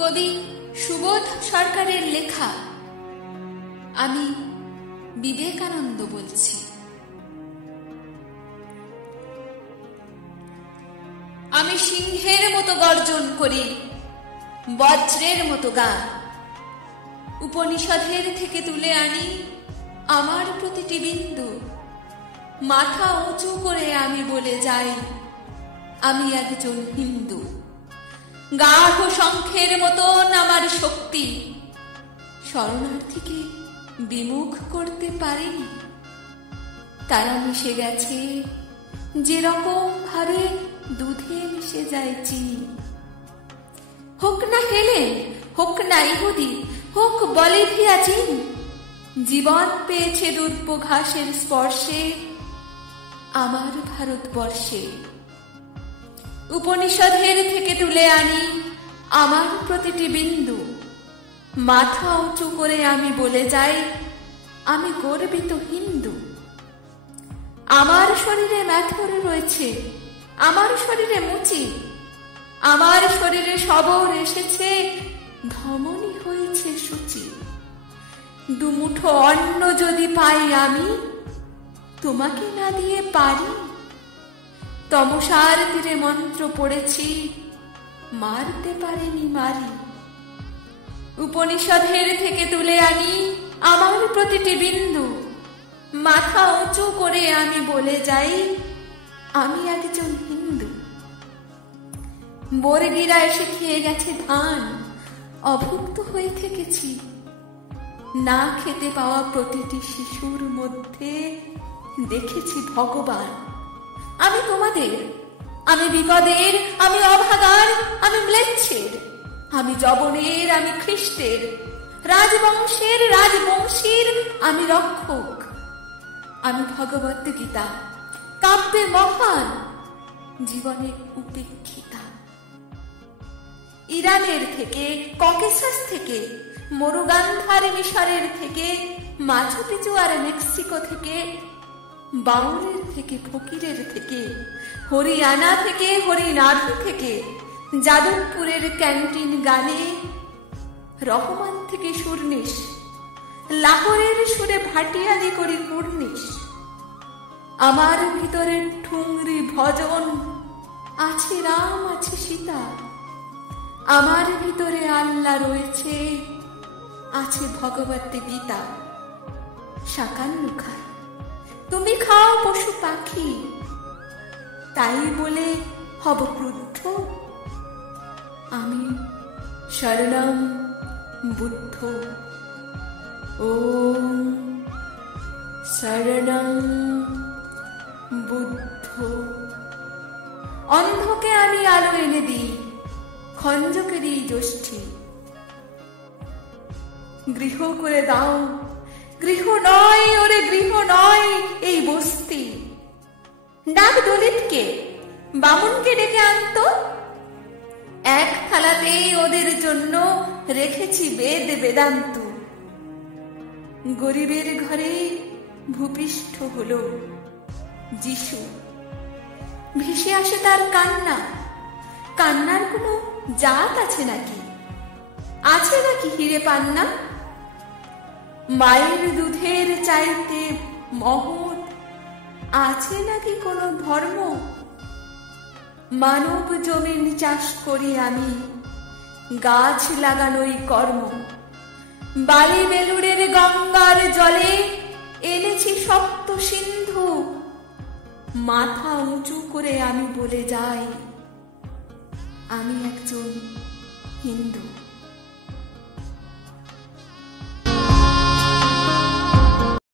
কবি সুবোধ সরকারের লেখা আমি বিবেকানন্দ বলছি। আমি সিংহের মতো গর্জন করি, বজ্রের মতো গান। উপনিষদের থেকে তুলে আনি আমার প্রতিটি বিন্দু। মাথা উঁচু করে আমি বলে যাই, আমি একজন হিন্দু। গাঢ় শঙ্খের মতন আমার শক্তি, শরণার্থীকে বিমুখ করতে পারেনি। তারা মিশে গেছে যেরকম ভাবে দুধে মিশে যায় চিনি। হোক না হেলেন, হোক না ইহুদি, হোক বলিভিয়া চীন, জীবন পেয়েছে দুর্ব ঘাসের স্পর্শে আমার ভারতবর্ষে। উপনিষদের থেকে তুলে আনি আমার প্রতিটি বিন্দু। মাথা উঁচু করে আমি বলে যাই, আমি গর্বিত হিন্দু। আমার শরীরে ম্যাথর রয়েছে, আমার শরীরে মুচি, আমার শরীরে সবর এসেছে, ধমনী হয়েছে সূচি। দুমুঠো অন্ন যদি পাই আমি, তোমাকে না দিয়ে পারি। তমসার তীরে মন্ত্র পড়েছি, মারতে পারেনি মারি। উপনিষদের থেকে তুলে আনি আমার প্রতিটি বিন্দু। মাথা উঁচু করে আমি বলে যাই, আমি একজন হিন্দু। বর্গীরা এসে খেয়ে গেছে ধান, অভুক্ত হয়ে থেকেছি। না খেতে পাওয়া প্রতিটি শিশুর মধ্যে দেখেছি ভগবান। আমি তোমাদের, আমি বিপদের, আমি অভাগার, আমি ম্লেচ্ছের, আমি যবনের, আমি খ্রিস্টের, রাজবংশের, রাজবংশীর আমি রক্ষক। আমি ভগবত গীতা, কাব্যে মহান, জীবনে উপেক্ষিতা। ইরানের থেকে, ককেশাস থেকে, মরুগান্ধার মিশরের থেকে, মাচু পিচু আর মেক্সিকো থেকে, বাউলের থেকে, ফকিরের থেকে, হরিয়ানা থেকে, হরিনাথ থেকে, যাদবপুরের ক্যান্টিন গানে, রহমান থেকে সুরনিশ, লাহোরের সুরে ভাটিয়ালি করি কুর্নিশ। আমার ভিতরে ঠুংরি ভজন, আছে রাম, আছে সীতা। আমার ভিতরে আল্লাহ রয়েছে, আছে ভগবত গীতা। শাকান্ন খায়, তুমি খাও পশু পাখি, তাই বলে হব ক্রুদ্ধ? আমি শরণম বুদ্ধ, ওম শরণম বুদ্ধ। অন্ধকে আমি আলো এনে দিই, খঞ্জকেরই জ্যোষ্ঠী। গৃহ করে দাও, গৃহ নয় ওরে গৃহ নয় এই বস্তি। ডাক দলিতকে, বামুনকে ডেকে আনতো। এক থালাতে ওদের জন্য রেখেছি বেদ বেদান্ত। গরিবের ঘরে ভূপৃষ্ঠ হলো যিশু। ভেসে আসে তার কান্না। কান্নার কোনো জাত আছে নাকি? আছে নাকি হিরে পান্না? মায়ের দুধের চাইতে মহৎ আছে নাকি কোনো ধর্ম? মানব জমিন চাষ করি আমি, গাছ লাগানোই কর্ম। বালি বেলুড়ের গঙ্গার জলে এনেছি সপ্ত সিন্ধু। মাথা উঁচু করে আমি বলে যাই, আমি একজন হিন্দু।